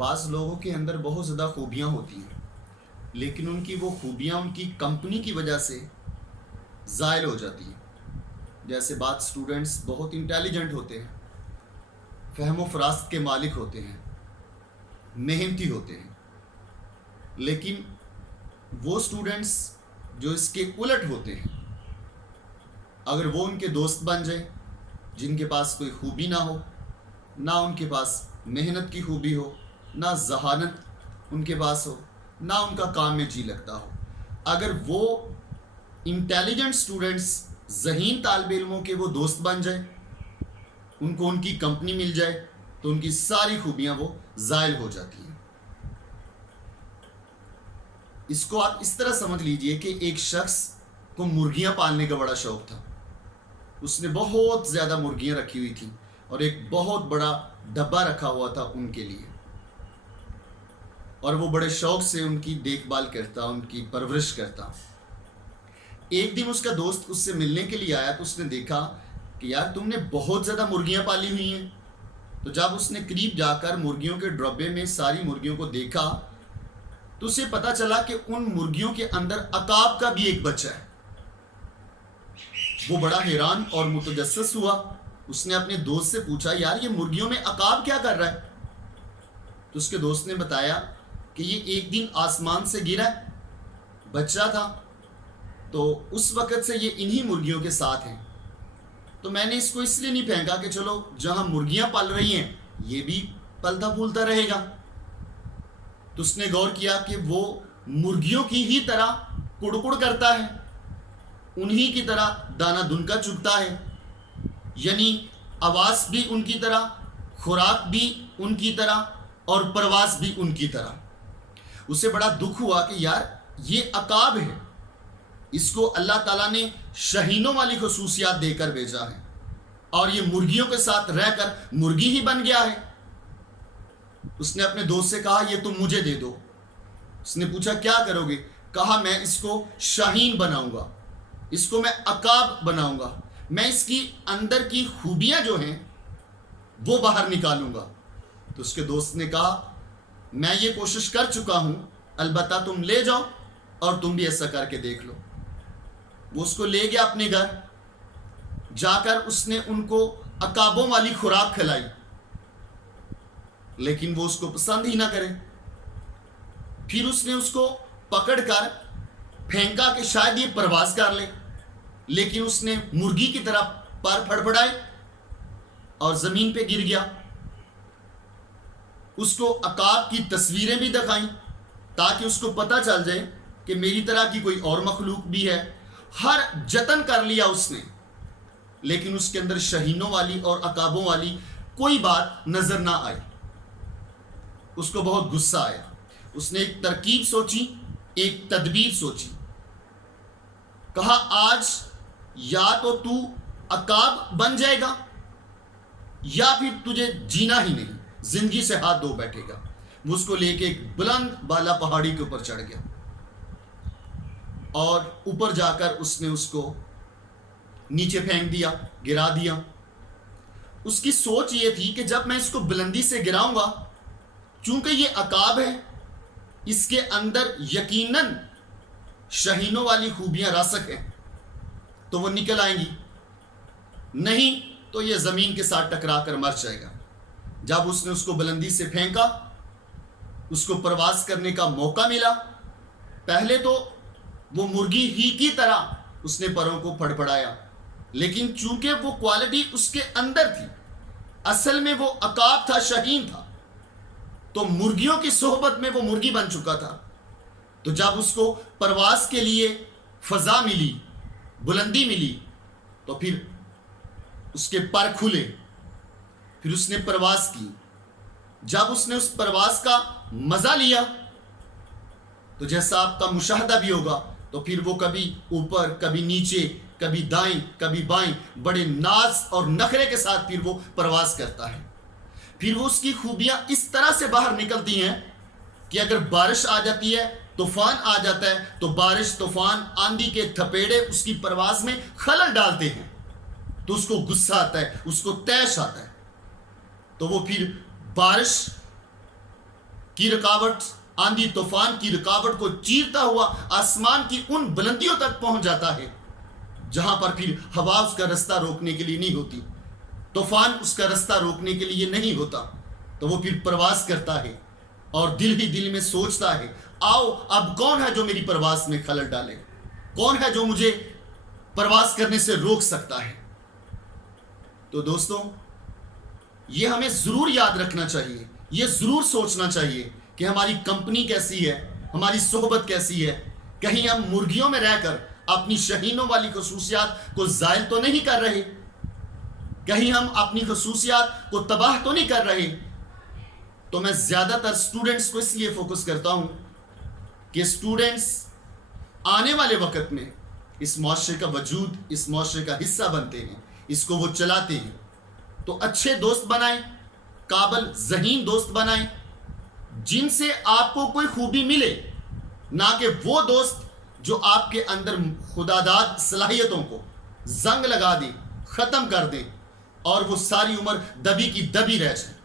بعض لوگوں کے اندر بہت زیادہ خوبیاں ہوتی ہیں، لیکن ان کی وہ خوبیاں ان کی کمپنی کی وجہ سے زائل ہو جاتی ہیں۔ جیسے بعض سٹوڈنٹس بہت انٹیلیجنٹ ہوتے ہیں، فہم و فراست کے مالک ہوتے ہیں، محنتی ہوتے ہیں، لیکن وہ سٹوڈنٹس جو اس کے الٹ ہوتے ہیں، اگر وہ ان کے دوست بن جائیں جن کے پاس کوئی خوبی نہ ہو، نہ ان کے پاس محنت کی خوبی ہو، نہ ذہانت ان کے پاس ہو، نہ ان کا کام میں جی لگتا ہو، اگر وہ انٹیلیجنٹ سٹوڈنٹس ذہین طالب علموں کے وہ دوست بن جائیں، ان کو ان کی کمپنی مل جائے، تو ان کی ساری خوبیاں وہ زائل ہو جاتی ہیں۔ اس کو آپ اس طرح سمجھ لیجئے کہ ایک شخص کو مرغیاں پالنے کا بڑا شوق تھا، اس نے بہت زیادہ مرغیاں رکھی ہوئی تھیں اور ایک بہت بڑا ڈبہ رکھا ہوا تھا ان کے لیے، اور وہ بڑے شوق سے ان کی دیکھ بھال کرتا، ان کی پرورش کرتا۔ ایک دن اس کا دوست اس سے ملنے کے لیے آیا تو اس نے دیکھا کہ یار تم نے بہت زیادہ مرغیاں پالی ہوئی ہیں۔ تو جب اس نے قریب جا کر مرغیوں کے ڈربے میں ساری مرغیوں کو دیکھا تو اسے پتا چلا کہ ان مرغیوں کے اندر عقاب کا بھی ایک بچہ ہے۔ وہ بڑا حیران اور متجسس ہوا، اس نے اپنے دوست سے پوچھا یار یہ مرغیوں میں عقاب کیا کر رہا ہے؟ تو اس کے دوست نے بتایا کہ یہ ایک دن آسمان سے گرا بچہ تھا، تو اس وقت سے یہ انہی مرغیوں کے ساتھ ہیں، تو میں نے اس کو اس لیے نہیں پھینکا کہ چلو جہاں مرغیاں پل رہی ہیں یہ بھی پلتا پھولتا رہے گا۔ تو اس نے غور کیا کہ وہ مرغیوں کی ہی طرح کڑکڑ کرتا ہے، انہی کی طرح دانہ دنکا چگتا ہے، یعنی آواز بھی ان کی طرح، خوراک بھی ان کی طرح اور پرواز بھی ان کی طرح۔ اسے بڑا دکھ ہوا کہ یار یہ عقاب ہے، اس کو اللہ تعالیٰ نے شہینوں والی خصوصیات دے کر بھیجا ہے اور یہ مرغیوں کے ساتھ رہ کر مرغی ہی بن گیا ہے۔ اس نے اپنے دوست سے کہا یہ تم مجھے دے دو۔ اس نے پوچھا کیا کرو گے؟ کہا میں اس کو شاہین بناؤں گا، اس کو میں عقاب بناؤں گا، میں اس کی اندر کی خوبیاں جو ہیں وہ باہر نکالوں گا۔ تو اس کے دوست نے کہا میں یہ کوشش کر چکا ہوں، البتہ تم لے جاؤ اور تم بھی ایسا کر کے دیکھ لو۔ وہ اس کو لے گیا اپنے گھر، جا کر اس نے ان کو عقابوں والی خوراک کھلائی، لیکن وہ اس کو پسند ہی نہ کرے۔ پھر اس نے اس کو پکڑ کر پھینکا کہ شاید یہ پرواز کر لے، لیکن اس نے مرغی کی طرح پر پھڑپڑائے اور زمین پہ گر گیا۔ اس کو عقاب کی تصویریں بھی دکھائیں تاکہ اس کو پتہ چل جائے کہ میری طرح کی کوئی اور مخلوق بھی ہے۔ ہر جتن کر لیا اس نے، لیکن اس کے اندر شہینوں والی اور عقابوں والی کوئی بات نظر نہ آئی۔ اس کو بہت غصہ آیا، اس نے ایک ترکیب سوچی، ایک تدبیر سوچی، کہا آج یا تو عقاب بن جائے گا یا پھر تجھے جینا ہی نہیں، زندگی سے ہاتھ دھو بیٹھے گا۔ وہ اس کو لے کے ایک بلند بالا پہاڑی کے اوپر چڑھ گیا اور اوپر جا کر اس نے اس کو نیچے پھینک دیا، گرا دیا۔ اس کی سوچ یہ تھی کہ جب میں اس کو بلندی سے گراؤں گا، چونکہ یہ عقاب ہے، اس کے اندر یقیناً شہینوں والی خوبیاں راسخ ہیں، تو وہ نکل آئیں گی، نہیں تو یہ زمین کے ساتھ ٹکرا کر مر جائے گا۔ جب اس نے اس کو بلندی سے پھینکا، اس کو پرواز کرنے کا موقع ملا، پہلے تو وہ مرغی ہی کی طرح اس نے پروں کو پھڑپڑایا، لیکن چونکہ وہ کوالٹی اس کے اندر تھی، اصل میں وہ عقاب تھا، شہین تھا، تو مرغیوں کی صحبت میں وہ مرغی بن چکا تھا۔ تو جب اس کو پرواز کے لیے فضا ملی، بلندی ملی، تو پھر اس کے پر کھلے، پھر اس نے پرواز کی۔ جب اس نے اس پرواز کا مزہ لیا تو جیسا آپ کا مشاہدہ بھی ہوگا، تو پھر وہ کبھی اوپر، کبھی نیچے، کبھی دائیں، کبھی بائیں، بڑے ناز اور نخرے کے ساتھ پھر وہ پرواز کرتا ہے۔ پھر وہ اس کی خوبیاں اس طرح سے باہر نکلتی ہیں کہ اگر بارش آ جاتی ہے، طوفان آ جاتا ہے، تو بارش، طوفان، آندھی کے تھپیڑے اس کی پرواز میں خلل ڈالتے ہیں، تو اس کو غصہ آتا ہے، اس کو طیش آتا ہے، تو وہ پھر بارش کی رکاوٹ، آندھی طوفان کی رکاوٹ کو چیرتا ہوا آسمان کی ان بلندیوں تک پہنچ جاتا ہے جہاں پر پھر ہوا اس کا رستہ روکنے کے لیے نہیں ہوتی، طوفان اس کا رستہ روکنے کے لیے نہیں ہوتا، تو وہ پھر پرواز کرتا ہے اور دل ہی دل میں سوچتا ہے آؤ اب کون ہے جو میری پرواز میں خلل ڈالے، کون ہے جو مجھے پرواز کرنے سے روک سکتا ہے۔ تو دوستوں، یہ ہمیں ضرور یاد رکھنا چاہیے، یہ ضرور سوچنا چاہیے کہ ہماری کمپنی کیسی ہے، ہماری صحبت کیسی ہے، کہیں ہم مرغیوں میں رہ کر اپنی شہینوں والی خصوصیات کو زائل تو نہیں کر رہے، کہیں ہم اپنی خصوصیات کو تباہ تو نہیں کر رہے۔ تو میں زیادہ تر اسٹوڈنٹس کو اس لیے فوکس کرتا ہوں کہ اسٹوڈنٹس آنے والے وقت میں اس معاشرے کا وجود، اس معاشرے کا حصہ بنتے ہیں، اس کو وہ چلاتے ہیں، تو اچھے دوست بنائیں، قابل ذہین دوست بنائیں، جن سے آپ کو کوئی خوبی ملے، نہ کہ وہ دوست جو آپ کے اندر خداداد صلاحیتوں کو زنگ لگا دیں، ختم کر دیں اور وہ ساری عمر دبی کی دبی رہ جائیں۔